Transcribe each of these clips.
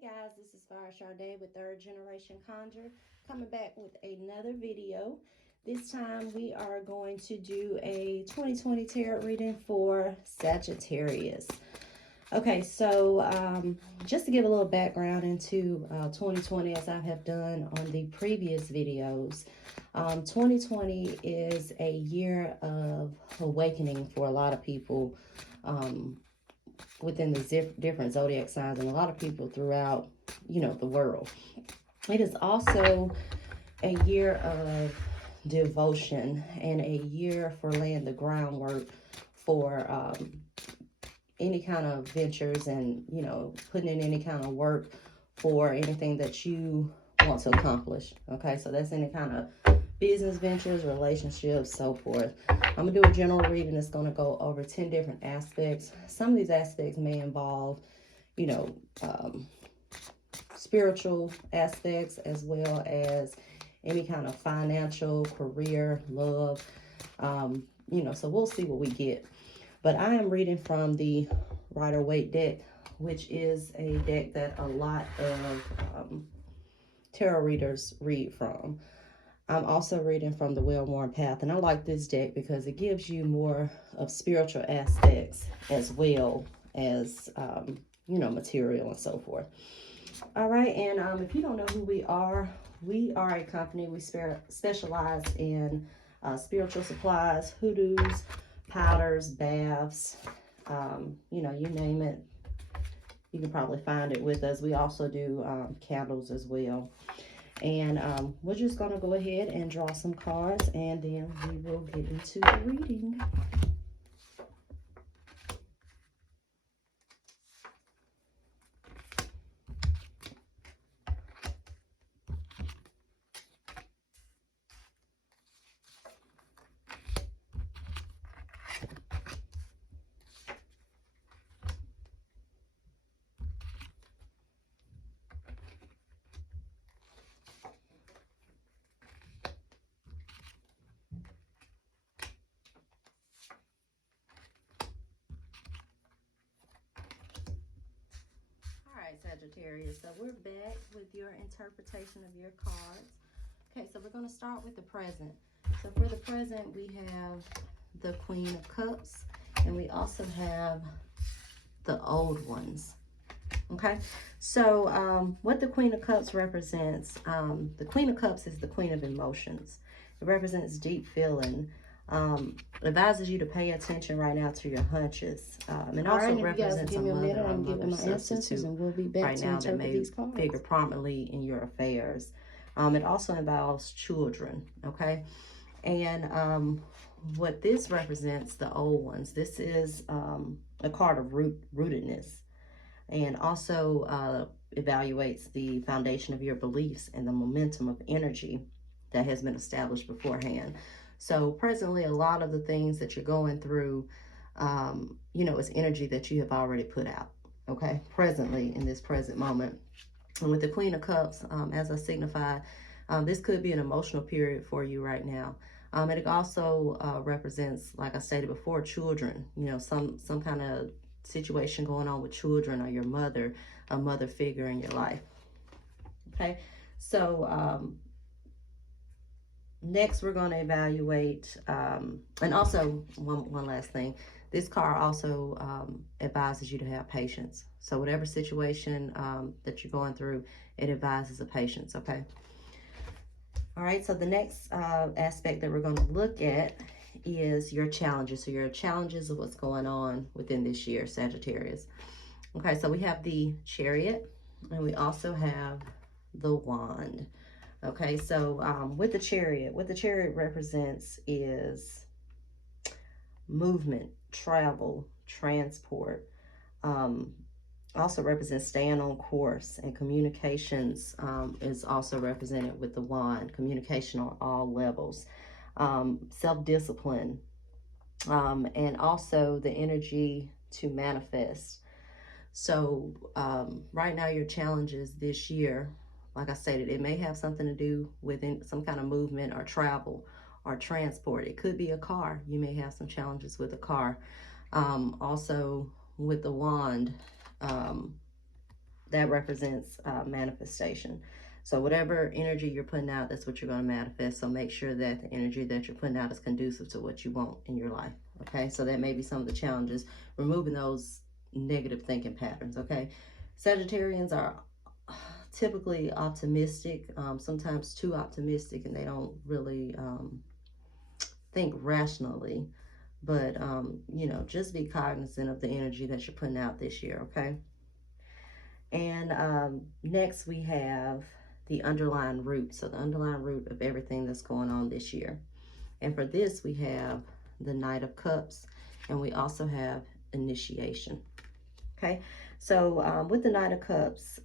Hey guys, this is Fire Sade with Third Generation Conjure, coming back with another video. This time we are going to do a 2020 tarot reading for Sagittarius. Okay, so just to give a little background into 2020, as I have done on the previous videos, 2020 is a year of awakening for a lot of people. Within the different zodiac signs and a lot of people throughout, the world. It is also a year of devotion and a year for laying the groundwork for any kind of ventures and, putting in any kind of work for anything that you want to accomplish. Okay, so that's any kind of business ventures, relationships, so forth. I'm going to do a general reading that's going to go over 10 different aspects. Some of these aspects may involve, spiritual aspects as well as any kind of financial, career, love, so we'll see what we get. But I am reading from the Rider-Waite deck, which is a deck that a lot of tarot readers read from. I'm also reading from the Well-Worn Path, and I like this deck because it gives you more of spiritual aspects as well as, material and so forth. All right, and if you don't know who we are a company. We specialize in spiritual supplies, hoodoos, powders, baths, you name it. You can probably find it with us. We also do candles as well. And we're just going to go ahead and draw some cards, and then we will get into the reading. Sagittarius, so we're back with your interpretation of your cards. Okay, so we're going to start with the present. So for the present, we have the Queen of Cups, and we also have the Old Ones. Okay, so what the Queen of Cups represents, the Queen of Cups is the Queen of Emotions. It represents deep feeling. Advises you to pay attention right now to your hunches. And also represents a mother or mother substitute and we'll be back right now that may figure prominently in your affairs. It also involves children, okay? And what this represents, the Old Ones, this is a card of rootedness, and also evaluates the foundation of your beliefs and the momentum of energy that has been established beforehand. So presently, a lot of the things that you're going through, is energy that you have already put out, okay? Presently, in this present moment. And with the Queen of Cups, as I signified, this could be an emotional period for you right now. And it also represents, like I stated before, children, some kind of situation going on with children or your mother, a mother figure in your life, okay? So, next, we're going to evaluate, and also one last thing. This card also advises you to have patience. So whatever situation that you're going through, it advises of patience, okay? All right, so the next aspect that we're going to look at is your challenges. So your challenges of what's going on within this year, Sagittarius. Okay, so we have the Chariot, and we also have the Wand. Okay, so with the Chariot, what the Chariot represents is movement, travel, transport. Also represents staying on course, and communications is also represented with the Wand. Communication on all levels, self-discipline, and also the energy to manifest. So right now, your challenges this year, like I stated, it may have something to do with some kind of movement or travel or transport. It could be a car. You may have some challenges with a car. Also with the Wand, that represents manifestation. So whatever energy you're putting out, that's what you're going to manifest. So make sure that the energy that you're putting out is conducive to what you want in your life. Okay, so that may be some of the challenges, removing those negative thinking patterns. Okay, Sagittarians are typically optimistic, sometimes too optimistic, and they don't really think rationally. But, you know, just be cognizant of the energy that you're putting out this year, okay? And next we have the underlying root. So the underlying root of everything that's going on this year. And for this, we have the Knight of Cups, and we also have initiation, okay? So with the Knight of Cups,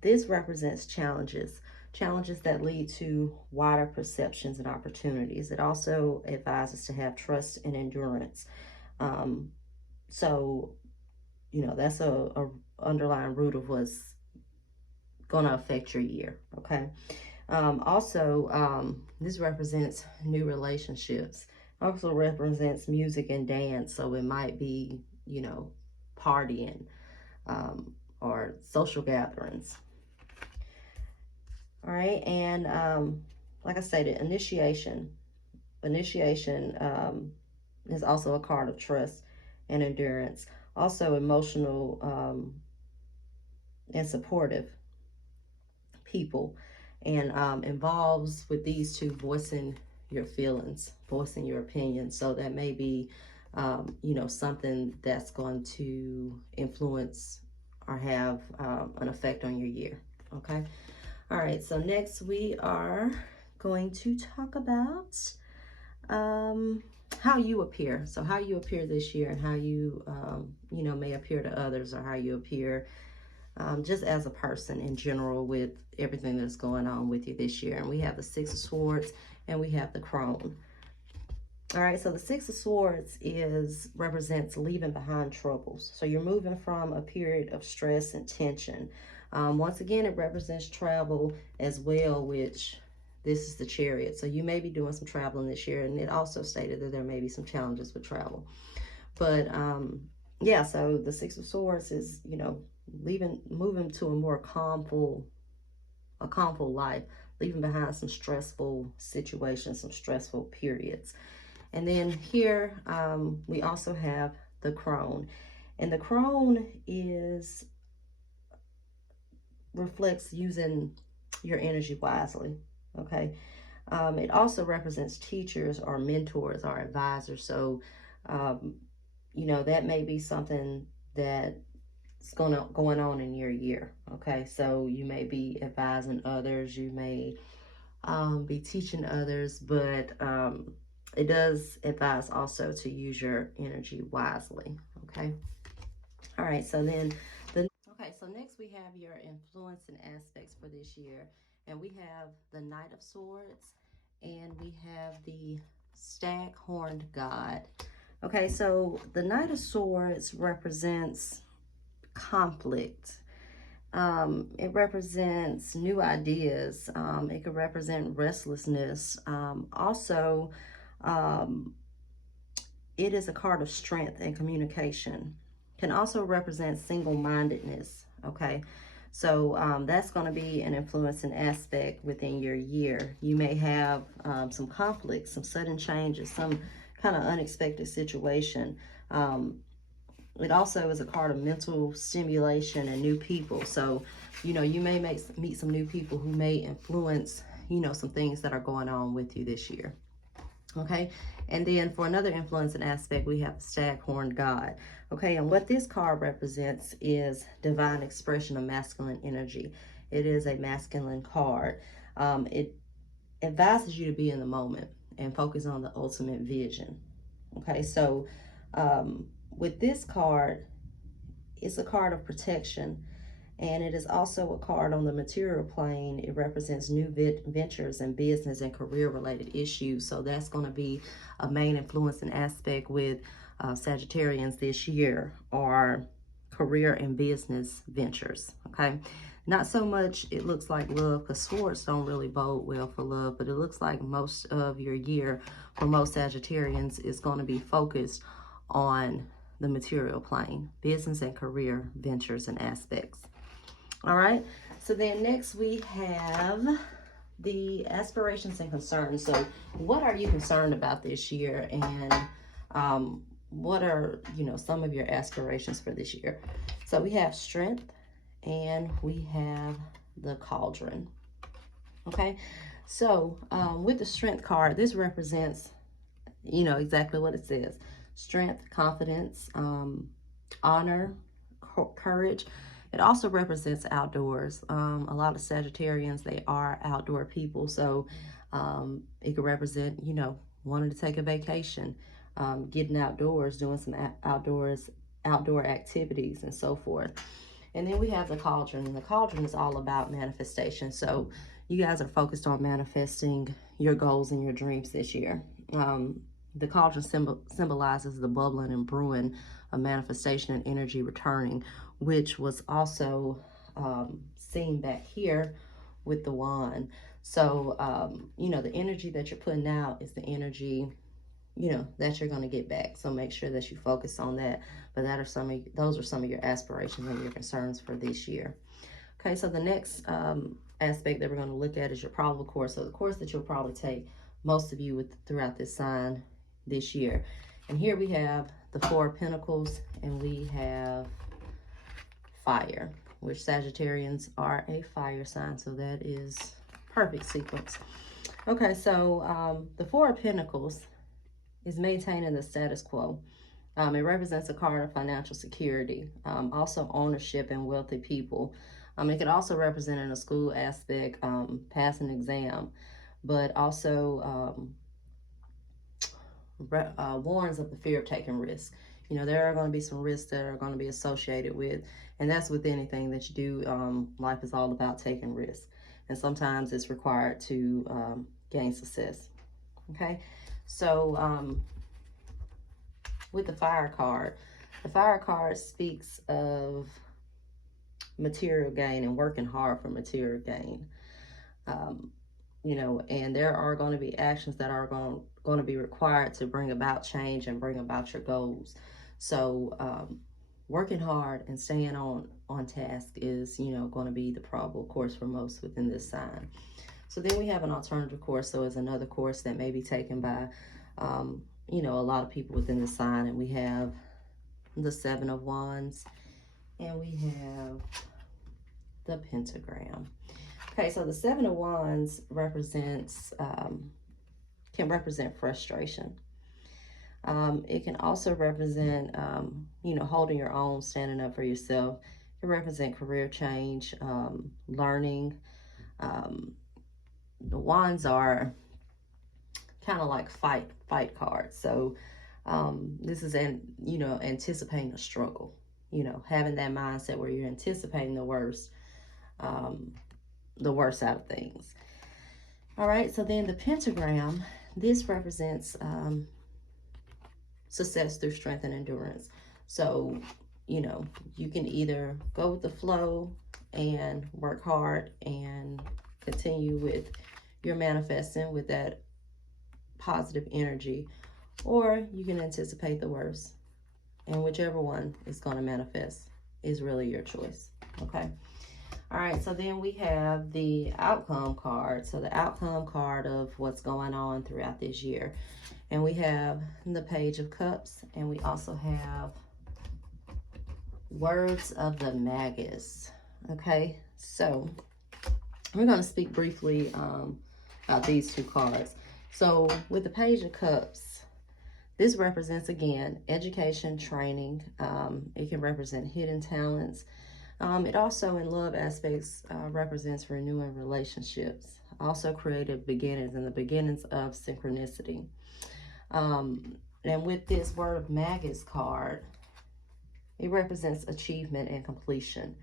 this represents challenges that lead to wider perceptions and opportunities. It also advises to have trust and endurance. So, you know, that's a underlying root of what's going to affect your year, okay? This represents new relationships. Also represents music and dance, so it might be, you know, partying or social gatherings. All right, and like I stated, initiation is also a card of trust and endurance. Also emotional and supportive people, and involves with these two voicing your feelings, voicing your opinion. So that may be, you know, something that's going to influence or have an effect on your year, okay? All right, so next we are going to talk about how you appear. So how you appear this year, and how you, you know, may appear to others, or how you appear just as a person in general with everything that's going on with you this year. And we have the Six of Swords, and we have the Crone. All right, so the Six of Swords represents leaving behind troubles. So you're moving from a period of stress and tension. Once again, it represents travel as well, which this is the Chariot. So you may be doing some traveling this year, and it also stated that there may be some challenges with travel. But yeah, so the Six of Swords is, you know, moving to a more calmful life, leaving behind some stressful situations, some stressful periods. And then here we also have the Crone, and the Crone reflects using your energy wisely, okay? It also represents teachers or mentors or advisors. So you know, that may be something that's going on in your year, okay? So you may be advising others, you may be teaching others, but it does advise also to use your energy wisely, okay? All right, so then so next we have your influence and aspects for this year, and we have the Knight of Swords, and we have the Stag-horned God. Okay, so the Knight of Swords represents conflict. It represents new ideas. It could represent restlessness. It is a card of strength and communication. Can also represent single-mindedness, okay? So that's going to be an influencing aspect within your year. You may have some conflicts, some sudden changes, some kind of unexpected situation. It also is a card of mental stimulation and new people. So, you know, you may meet some new people who may influence, you know, some things that are going on with you this year. Okay, and then for another influencing aspect, we have the Stag-horned God. Okay, and what this card represents is divine expression of masculine energy. It is a masculine card. It advises you to be in the moment and focus on the ultimate vision. Okay, so with this card, it's a card of protection, and it is also a card on the material plane. It represents new ventures and business and career related issues. So that's going to be a main influencing aspect with Sagittarians this year, are career and business ventures. Okay, not so much it looks like love, because swords don't really bode well for love, but it looks like most of your year for most Sagittarians is going to be focused on the material plane, business and career ventures and aspects. All right, so then next we have the aspirations and concerns. So what are you concerned about this year, and what are, you know, some of your aspirations for this year? So we have strength and we have the cauldron. Okay, so with the strength card, this represents, you know, exactly what it says: strength, confidence, honor, courage. It also represents outdoors. A lot of Sagittarians, they are outdoor people, so it could represent, you know, wanting to take a vacation, getting outdoors, doing some outdoor activities and so forth. And then we have the cauldron, and the cauldron is all about manifestation. So you guys are focused on manifesting your goals and your dreams this year. The cauldron symbolizes the bubbling and brewing of manifestation and energy returning, which was also seen back here with the wand. So, you know, the energy that you're putting out is the energy, you know, that you're going to get back. So make sure that you focus on that. But those are some of your aspirations and your concerns for this year. Okay, so the next aspect that we're going to look at is your probable course. So the course that you'll probably take, most of you throughout this sign this year. And here we have the Four of Pentacles, and we have fire, which Sagittarians are a fire sign, so that is perfect sequence. Okay, so the Four of Pentacles is maintaining the status quo. It represents a card of financial security, also ownership and wealthy people. It could also represent in a school aspect, pass an exam, but also warns of the fear of taking risks. You know, there are going to be some risks that are going to be associated with, and that's with anything that you do. Life is all about taking risks, and sometimes it's required to gain success. Okay, so with the fire card speaks of material gain and working hard for material gain. You know, and there are going to be actions that are going to be required to bring about change and bring about your goals. So working hard and staying on task is, you know, going to be the probable course for most within this sign. So then we have an alternative course. So it's another course that may be taken by, you know, a lot of people within the sign. And we have the Seven of Wands, and we have the pentagram. Okay, so the Seven of Wands represents, can represent frustration. It can also represent, you know, holding your own, standing up for yourself. It can represent career change, learning. The wands are kind of like fight cards. So this is, you know, anticipating a struggle, you know, having that mindset where you're anticipating the worst out of things. All right, so then the pentagram, this represents success through strength and endurance. So, you know, you can either go with the flow and work hard and continue with your manifesting with that positive energy, or you can anticipate the worst, and whichever one is going to manifest is really your choice. Okay. All right, so then we have the outcome card. So the outcome card of what's going on throughout this year. And we have the Page of Cups, and we also have Words of the Magus. Okay, so we're going to speak briefly about these two cards. So with the Page of Cups, this represents, again, education, training. It can represent hidden talents. It also, in love aspects, represents renewing relationships, also creative beginnings and the beginnings of synchronicity. And with this Word of Magus card, it represents achievement and completion.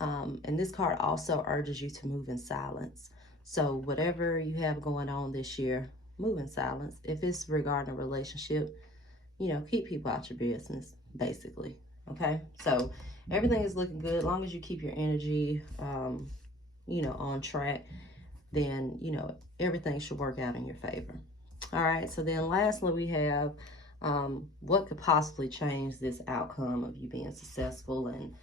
And this card also urges you to move in silence. So whatever you have going on this year, move in silence. If it's regarding a relationship, you know, keep people out your business, basically. Okay, so everything is looking good. As long as you keep your energy, you know, on track, then, you know, everything should work out in your favor. All right, so then lastly, we have what could possibly change this outcome of you being successful. And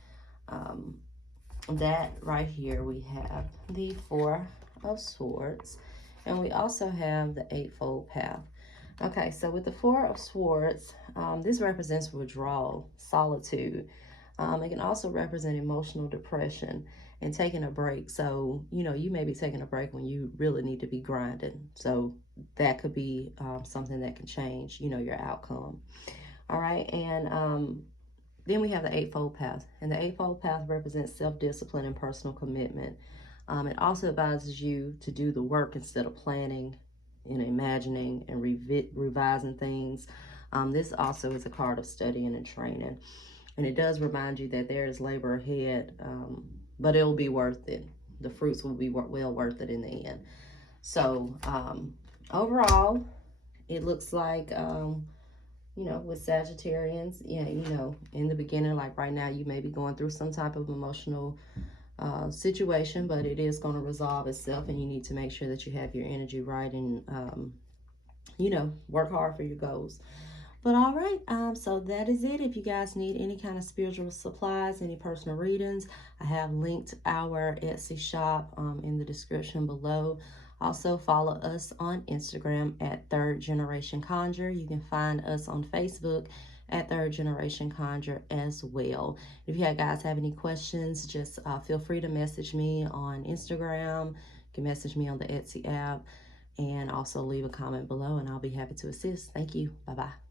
that right here, we have the Four of Swords, and we also have the Eightfold Path. Okay, so with the Four of Swords, this represents withdrawal, solitude. It can also represent emotional depression and taking a break. So, you know, you may be taking a break when you really need to be grinding. So that could be something that can change, you know, your outcome. All right, and then we have the Eightfold Path, and the Eightfold Path represents self-discipline and personal commitment. It also advises you to do the work instead of planning and imagining and revising things. This also is a card of studying and training, and it does remind you that there is labor ahead, but it will be worth it. The fruits will be well worth it in the end. So overall, it looks like you know, with Sagittarians, yeah, you know, in the beginning, like right now, you may be going through some type of emotional situation, but it is going to resolve itself, and you need to make sure that you have your energy right and, you know, work hard for your goals. But all right, so that is it. If you guys need any kind of spiritual supplies, any personal readings, I have linked our Etsy shop in the description below. Also, follow us on Instagram at Third Generation Conjure. You can find us on Facebook at Third Generation Conjure as well. If you guys have any questions, just feel free to message me on Instagram. You can message me on the Etsy app, and also leave a comment below, and I'll be happy to assist. Thank you. Bye-bye.